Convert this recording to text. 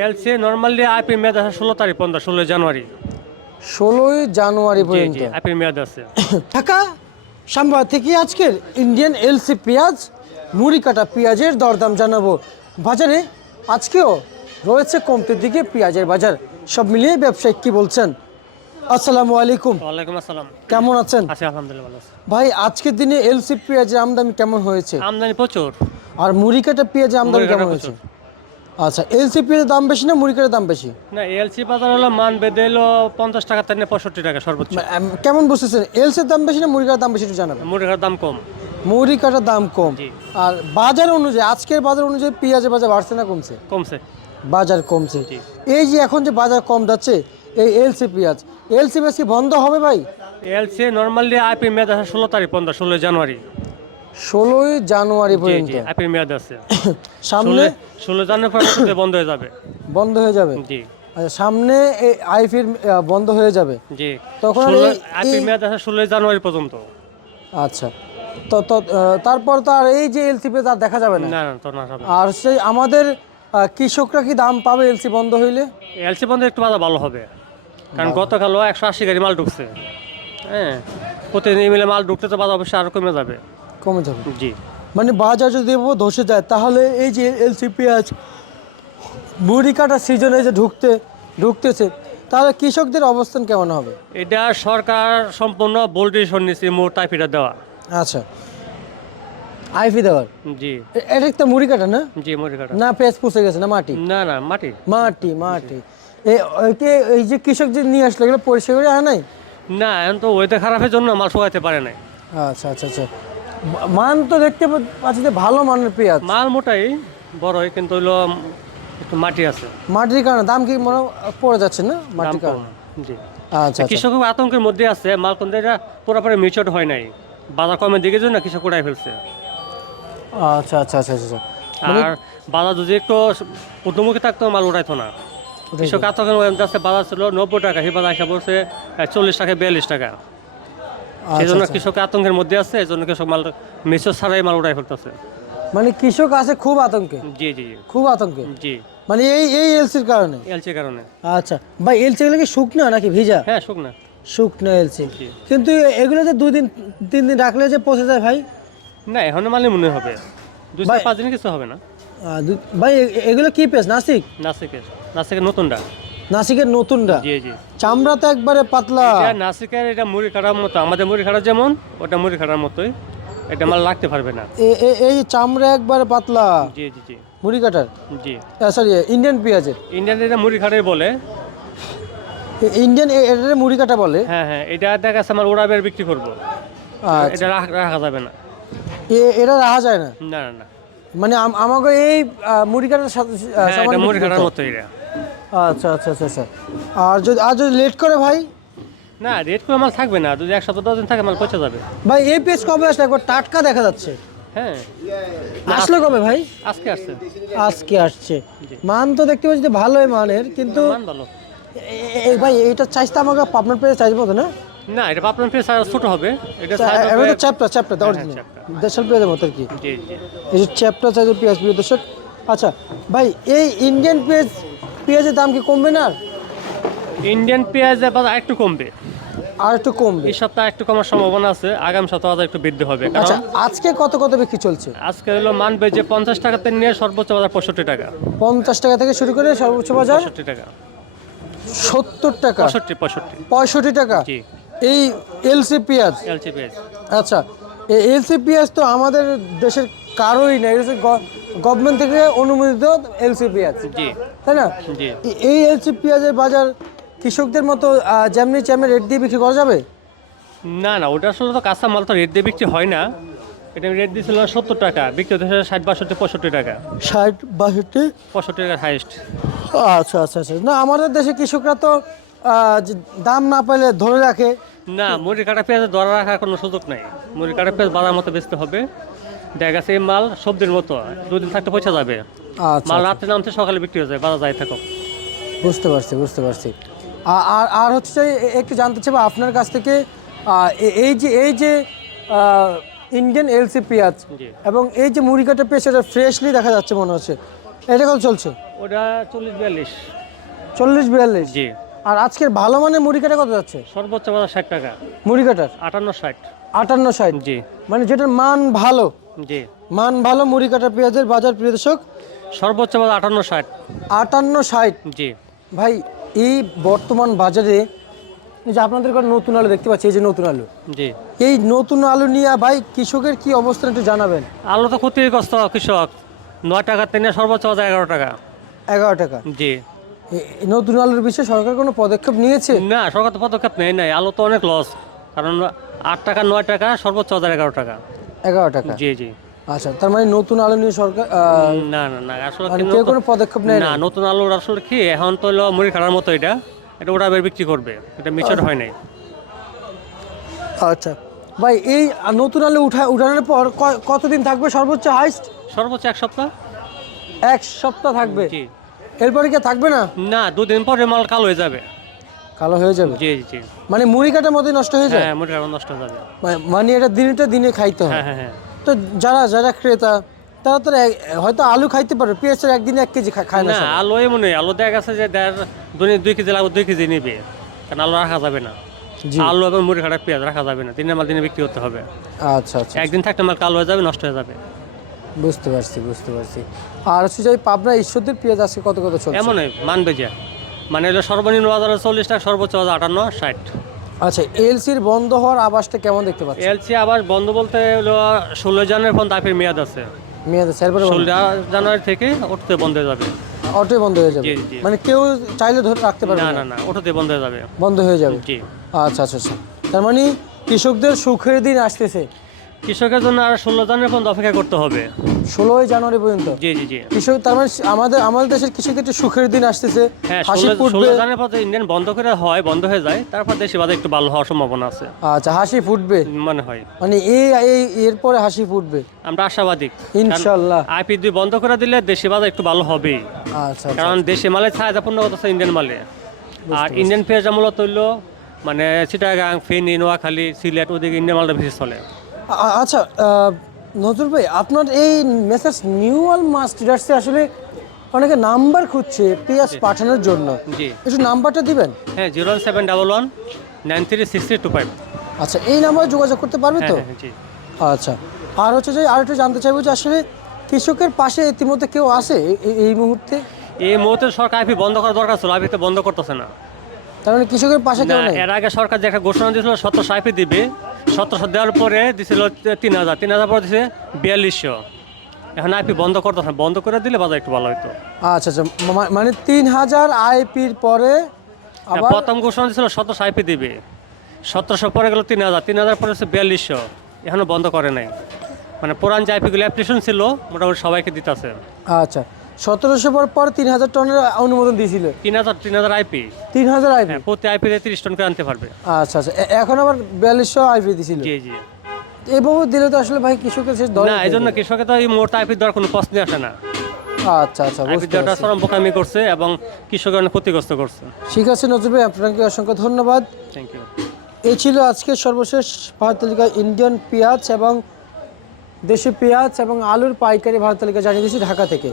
LC normally IP মেয়াদ আছে ষোলো তারিখ পনেরো ষোলো জানুয়ারি। ষোলোই জানুয়ারি পর্যন্ত? আইপি মেয়াদ আছে। ঢাকা সাম্বা থেকে আজকের ইন্ডিয়ান এলসি পেঁয়াজ মুড়ি কাটা পেঁয়াজের দরদাম জানাব। বাজারে আজকেও রয়েছে কমতির দিকে পেঁয়াজের বাজার। সব মিলিয়ে ব্যবসায়িক কি বলছেন? আসসালামু আলাইকুম। ওয়ালাইকুম আসসালাম। কেমন আছেন? আছি আলহামদুলিল্লাহ ভালো আছে। ভাই আজকের দিনে এলসি পেঁয়াজের আমদানি কেমন হয়েছে? আমদানি প্রচুর। আর মুড়ি কাটা পেঁয়াজের আমদানি কেমন হয়েছে? আচ্ছা এলসি পেঁয়াজের দাম বেশি না মুড়ি কাটার দাম বেশি? না এলসি বাজার হলো মান বেঁধে এলো পঞ্চাশ টাকা থেকে পঁয়ষট্টি টাকা সর্বোচ্চ। কেমন বুঝতেছেন? এলসির দাম বেশি না মুড়ি কাটার দাম বেশি একটু জানাবেন। মুড়ির দাম কম। মুড়ি কাটার দাম কম। আর বাজার অনুযায়ী আজকের বাজার অনুযায়ী পেঁয়াজের বাজার বাড়ছে না কমছে? কমছে। বাজার কমছে। জি। এই যে এখন যে বাজার কম যাচ্ছে এই এলসি পেঁয়াজ এলসি পেঁয়াজ কি বন্ধ হবে ভাই? এলসি নর্মালি আইপি মেয়াদ আছে ষোলো তারিখ পনেরো ষোলো জানুয়ারি। ষোলোই জানুয়ারি পর্যন্ত। জি মেয়াদ আছে সামনে ষোলো জানুয়ারি পর্যন্ত বন্ধ হয়ে যাবে। বন্ধ হয়ে যাবে? জি। আচ্ছা সামনে এই আইফির বন্ধ হয়ে যাবে? জি। তখন আর ষোলো এই- আইপি এই- মেয়াদ আছে ষোলোই জানুয়ারি পর্যন্ত। আচ্ছা। তো তারপর তো আর এই যে এলসি পেঁয়াজ আর দেখা যাবে না? আর সেই আমাদের কৃষকরা কি দাম পাবে এলসি বন্ধ হইলে? এলসি বন্ধ একটু বাজার ভালো হবে। কারণ গতকালও একশো আশি গাড়ি মাল ঢুকছে। হ্যাঁ প্রতিদিন মিলে মাল ঢুকতে তো বাজার অবশ্যই আরও কমে যাবে। কমে যাবে। জি। মানে বাজার যদি এভাবে ধসে যায় তাহলে এই যে এলসি পেঁয়াজ মুড়ি কাটার সিজনে যে ঢুকতে ঢুকতেছে তাহলে কৃষকদের অবস্থান কেমন হবে? এটা সরকার সম্পূর্ণ বোল্ড ডিসিশন মোট আইপিটা দেওয়া। আচ্ছা। আইফি দেওয়ার? জি। এটা একটা মুড়ি কাটা না? জি মুড়ি কাটা। না পেঁয়াজ পুষে গেছে না মাটি? না না মাটি। মাটি মাটি। এই যে কৃষক যে নিয়ে আসলো এগুলো করে আনা নাই? না এখন তো ওয়েদার খারাপের জন্য মাল শুকাইতে পারে নাই। আচ্ছা আচ্ছা আচ্ছা। মান তো দেখতে পাচ্ছি যে ভালো মানের পেঁয়াজ। মাল মোটাই বড়ই কিন্তু হইল একটু মাটি আছে। মাটির কারণে দাম কি মনে পড়ে যাচ্ছে না মাটির কারণে? জি। আচ্ছা আচ্ছা। কৃষক আতঙ্কের মধ্যে আছে মাল কিন্তু এটা পুরোপুরি মিচট হয় নাই। বাজার কমের দিকে জন্য কৃষক উড়াই ফেলছে। আচ্ছা আচ্ছা আচ্ছা আচ্ছা আর বাজার যদি একটু উদ্যমুখী থাকতো মাল উঠাইতো না। কৃষক আতঙ্কের মধ্যে আছে বাজার ছিল নব্বই টাকা সেই বাজার চল্লিশ টাকা বিয়াল্লিশ টাকা। সেই আচ্ছা, জন্য আচ্ছা। কৃষক আতঙ্কের মধ্যে আছে এই জন্য কৃষক মাল মিচর ছাড়াই মাল উঠাই ফেলতেছে। মানে কৃষক আছে খুব আতঙ্কে? জি জি জি। খুব আতঙ্কে? জি। মানে এই এই এলসির কারণে? এলসির কারণে। আচ্ছা ভাই এলসি এগুলো কি শুকনা নাকি ভিজা? হ্যাঁ শুকনা। শুকনা এলসি। কিন্তু এগুলো যে দুই দিন তিন দিন রাখলে যে পচে যায় ভাই? না এখন মালে মনে হবে। দুই চার পাঁচ দিন কিছু হবে না। ভাই এগুলো কি পেস নাসিক? নাসিকের নাসিকের নতুনটা। নাসিকের নতুনটা। জি জি। চামড়া তো একবারে পাতলা। এটা নাসিকের এটা মুড়ি কাটার মতো। আমাদের মুড়ি কাটা যেমন ওটা মুড়ি কাটার মতোই। এটা মাল লাগতে পারবে না। এই চামড়া একবারে পাতলা। জি জি জি। মুড়ি কাটার? জি। সরি ইন্ডিয়ান পেঁয়াজের? ইন্ডিয়ান এটা মুড়ি কাটাই বলে। ইন্ডিয়ান এ- এটারে মুড়ি কাটা বলে? হ্যাঁ হ্যাঁ এটা দেখা যাচ্ছে আমার ওড়াবের বিক্রি করব। আচ্ছা। এটা রাখ- যাবে না। এ- এটা রাখা যায় না? না না মানে আমাকে এই মুড়ি কাটার সাথে হ্যাঁ এটা মুড়ি কাটার মতো এটা। আচ্ছা আচ্ছা আচ্ছা আচ্ছা। আর যদি আর যদি লেট করে ভাই? না রেট করে মাল থাকবে না। যদি এক সপ্তাহ দশ দিন থাকে মাল পচে যাবে। ভাই এই পেজ কবে আসলে? একবার টাটকা দেখা যাচ্ছে। হ্যাঁ। আসলে কবে ভাই? আজকে আসছে। আজকে আসছে। মান তো দেখতে পাচ্ছি ভালোই মানের কিন্তু মান ভালো। এ- এ- ভাই এইটা চাইতে আমাকে আপনার পেয়ে চাইজ মতো না? না এটা আপনার পেয়ে ছোট হবে। এটা আচ্ছা, size এবার হবে- তো চ্যাপটা চ্যাপটা হ্যাঁ, দেশাল পেঁয়াজের মতো আর কি। জি জি। এই যে চ্যাপটা চাইজের পেঁয়াজ প্রিয় দর্শক আচ্ছা ভাই এই ইন্ডিয়ান পেঁয়াজ পেঁয়াজের দাম কি কমবে না ইন্ডিয়ান পেঁয়াজের বাজার একটু কমবে। আর একটু কমবে? এই সপ্তাহে একটু কমার সম্ভাবনা আছে আগামী সপ্তাহে একটু বৃদ্ধি হবে আচ্ছা আজকে কত কত বিক্রি চলছে? আজকে হলো মানবে যে পঞ্চাশ টাকাতে নিয়ে সর্বোচ্চ বাজার পঁয়ষট্টি টাকা। পঞ্চাশ টাকা থেকে শুরু করে সর্বোচ্চ বাজার পঁয়ষট্টি টাকা। সত্তর টাকা। পঁয়ষট্টি পঁয়ষট্টি। পঁয়ষট্টি টাকা? জি। এই এলসি পেঁয়াজ? এলচি পেঁয়াজ। আচ্ছা এই এলসি পেঁয়াজ তো আমাদের দেশের কারোই না গভর্নমেন্ট থেকে অনুমোদিত এলসি পেঁয়াজ তাই না? এই এলসি পেঁয়াজের বাজার কৃষকদের মতো যেমনি চেমনি রেট দিয়ে বিক্রি করা যাবে? না না ওটা আসলে তো কাঁচা মাল তো রেট দিয়ে বিক্রি হয় না। এটা রেট দিয়েছিল সত্তর টাকা বিক্রি হতেছে ষাট বাষট্টি পঁয়ষট্টি টাকা। ষাট বাষট্টি? পঁয়ষট্টি টাকা হাইস্ট আচ্ছা আচ্ছা আচ্ছা। না আমাদের দেশে কৃষকরা তো দাম না পেলে ধরে রাখে। না মুড়ি কাটা পেঁয়াজের দর রাখার কোনো সুযোগ নাই। মুড়ি কাটা পেঁয়াজ বাজার মতো বেচতে হবে। দেখা গেছে মাল সবজির মতো দুদিন থাকতে পৌঁছে যাবে। আচ্ছা মাল রাত্রে নামতে সকালে বিক্রি হয়ে যায় বাজার যাই থাকো। বুঝতে পারছি বুঝতে পারছি। আর আর হচ্ছে একটু জানতে চাইব আপনার কাছ থেকে এই যে এই যে ইন্ডিয়ান এলসি পেঁয়াজ এবং এই যে মুড়ি কাটা পেঁয়াজ সেটা ফ্রেশলি দেখা যাচ্ছে মনে হচ্ছে। এটা কত চলছে? ওটা চল্লিশ বিয়াল্লিশ। চল্লিশ বিয়াল্লিশ? জি। আর আজকের ভালো মানের মুড়ি কাটা কত যাচ্ছে? সর্বোচ্চ বাজার ষাট টাকা। মুড়ি কাটার? আটান্ন ষাট। আটান্ন ষাট। জি। মানে যেটার মান ভালো। জি। মান ভালো মুড়ি কাটা পেঁয়াজের বাজার প্রিয় দর্শক। সর্বোচ্চ বাজার আটান্ন ষাট। আটান্ন ষাট। জি। ভাই এই বর্তমান বাজারে যে আপনাদের ঘরে নতুন আলু দেখতে পাচ্ছি এই যে নতুন আলু। জি। এই নতুন আলু নিয়ে ভাই কৃষকের কি অবস্থা একটু জানাবেন? আলু তো ক্ষতিগ্রস্ত কৃষক। নয় টাকা থেকে সর্বোচ্চ বাজার এগারো টাকা। এগারো টাকা। জি। নতুন আলুর বিষয়ে সরকার কোনো পদক্ষেপ নিয়েছে? না সরকার তো পদক্ষেপ নেই নাই। আলু তো অনেক লস কারণ আট টাকা নয় টাকা সর্বোচ্চ বাজার এগারো টাকা। এগারো টাকা? জি জি। আচ্ছা তার মানে নতুন আলু নিয়ে সরকার না না না আসলে মানে কেউ কোনো পদক্ষেপ নেয় না নতুন আলুর আসলে কি এখন তো হলো মুড়ি খাড়ার মতো এটা। এটা ওরা বিক্রি করবে এটা মিচর হয় নাই। আচ্ছা। ভাই এই নতুন আলু উঠা উঠানোর পর কতদিন থাকবে সর্বোচ্চ হাইস্ট? সর্বোচ্চ এক সপ্তাহ। এক সপ্তাহ থাকবে? এরপরে কি থাকবে না? না দুদিন পরে মাল কালো হয়ে যাবে। কালো হয়ে যাবে? জি জি মানে মুড়ি কাটার মধ্যে নষ্ট হয়ে যায়? হ্যাঁ মুড়ি খাড়া নষ্ট হয়ে যাবে। মানে এটা দিনটা দিনে খাইতে হয়। হ্যাঁ হ্যাঁ হ্যাঁ। তো যারা যারা ক্রেতা তারা তো হয়তো আলু খাইতে পারে পেঁয়াজের একদিনে এক কেজি খায় না। আলু এমন আলু দেখা গেছে যে দেড় দুই দুই কেজি লাগবে দুই কেজি নিবে। কারণ আলু রাখা যাবে না। আলু এবং মুড়ি খাড়া পেঁয়াজ রাখা যাবে না দিনের মাল দিনে বিক্রি করতে হবে। আচ্ছা আচ্ছা একদিন থাকতে মাল কালো হয়ে যাবে নষ্ট হয়ে যাবে। বুঝতে পারছি বুঝতে পারছি। আর হচ্ছে যে পাবনা ঈশ্বরদের পেঁয়াজ আজকে কত কত চলছে? এমনই মানবে যে। মানে হলো সর্বনিম্ন বাজার চল্লিশ টাকা সর্বোচ্চ বাজার আটান্ন ষাট। আচ্ছা এলসির বন্ধ হওয়ার আবাসটা কেমন দেখতে পাচ্ছি এলসি আবাস বন্ধ বলতে হলো ষোলো জানুয়ারি পর্যন্ত আইপির মেয়াদ আছে। মেয়াদে স্যারবারে ষোলো জানুয়ারি থেকে ওঠতে বন্ধ হয়ে যাবে। অটোই বন্ধ হয়ে যাবে। মানে কেউ চাইলে ধরে রাখতে পারবে না না? না না বন্ধ হয়ে যাবে। বন্ধ হয়ে যাবে? আচ্ছা আচ্ছা আচ্ছা। তার মানে কৃষকদের সুখের দিন আসতেছে। কৃষকের জন্য আর ষোলো জানুয়ারি পর্যন্ত অপেক্ষা করতে হবে। ষোলোই জানুয়ারি পর্যন্ত? জি জি জি। কৃষক তার মানে আমাদের আমাদের দেশের কৃষকদের একটু সুখের দিন আসতেছে হ্যাঁ হাসি ষোলো ফুটবে। ষোলো জানুয়ারি পর্যন্ত ইন্ডিয়ান বন্ধ করে হয় বন্ধ হয়ে যায় তারপর দেশি বাজার একটু ভালো হওয়ার সম্ভাবনা আছে। আচ্ছা হাসি ফুটবে? মনে হয়। মানে এই এই এরপরে হাসি ফুটবে? আমরা আশাবাদী। ইনশাল্লাহ। আইপি দুই বন্ধ করে দিলে দেশি বাজার একটু ভালো হবে। আচ্ছা আচ্ছা কারণ দেশে মালে চাহিদা পূর্ণ করতেছে ইন্ডিয়ান মালে। আর ইন্ডিয়ান পেঁয়াজ মূলত হইল মানে চিটাগাং ফেনী নোয়াখালী সিলেট ওদিকে ইন্ডিয়ান মালটা বেশি চলে। আচ্ছা আহ, নজরুল ভাই আপনার এই মেসেজ নিউয়াল মাস ট্রেডার্সে আসলে অনেকে নাম্বার খুঁজছে পেঁয়াজ পাঠানোর জন্য। জি। একটু নাম্বারটা দিবেন? হ্যাঁ zero seven double one nine three six three two five আচ্ছা এই নাম্বারে যোগাযোগ করতে পারবে তো? হ্যাঁ জি। আচ্ছা আর হচ্ছে যে আর একটু জানতে চাইব যে আসলে কৃষকের পাশে ইতিমধ্যে কেউ এ- এই মুহূর্তে? এই মুহূর্তে সরকার আইপি বন্ধ করা দরকার ছিল আইপি তো বন্ধ করতেছে না। তার মানে কৃষকের পাশে কেউ নেই? এর আগে সরকার যে একটা ঘোষণা দিয়েছিল সতেরোশো আইপি দিবে। সতেরোশো দেওয়ার পরে দিছিল তিন হাজার। তিন হাজার পরে দিছে বিয়াল্লিশশো। এখন আইপি বন্ধ করতেছে না বন্ধ করে দিলে বাজার একটু ভালো হতো আচ্ছা আচ্ছা। মানে তিন হাজার আইপির পরে আবার প্রথম ঘোষণা দিয়েছিল সতেরোশো আইপি দিবে। সতেরোশো পরে গেল তিন হাজার। তিন হাজার পরে হচ্ছে বিয়াল্লিশশো। এখনও বন্ধ করে নাই। মানে পুরান যে আইপিগুলো অ্যাপ্লিকেশন ছিল মোটামুটি সবাইকে দিতেছে। আচ্ছা। সতেরোশো পর পর তিন হাজার টনের অনুমোদন দিয়েছিল। তিন হাজার তিন হাজার আইপি তিন হাজার আইপি হ্যাঁ প্রতি আইপিতে তিরিশ টন করে আনতে পারবে। আচ্ছা আচ্ছা। এখন আবার বিয়াল্লিশশো আইপি দিছিল। জি জি। এইভাবে দিলে তো আসলে ভাই কৃষকের শেষ দর না এই জন্য কৃষকের তো এই মুহূর্তে আইপির দেওয়ার কোনো প্রশ্নই আসে না। আচ্ছা আচ্ছা আইপি বুঝতে চরম বোকামি করছে এবং কৃষকের অনেক ক্ষতিগ্রস্ত করছে। ঠিক আছে নজরুল ভাই আপনাকে অসংখ্য ধন্যবাদ। থ্যাংক ইউ এই ছিল আজকের সর্বশেষ ভারত তালিকা ইন্ডিয়ান পেঁয়াজ এবং দেশি পেঁয়াজ এবং আলুর পাইকারি ভারত তালিকা জানিয়ে দিয়েছি ঢাকা থেকে।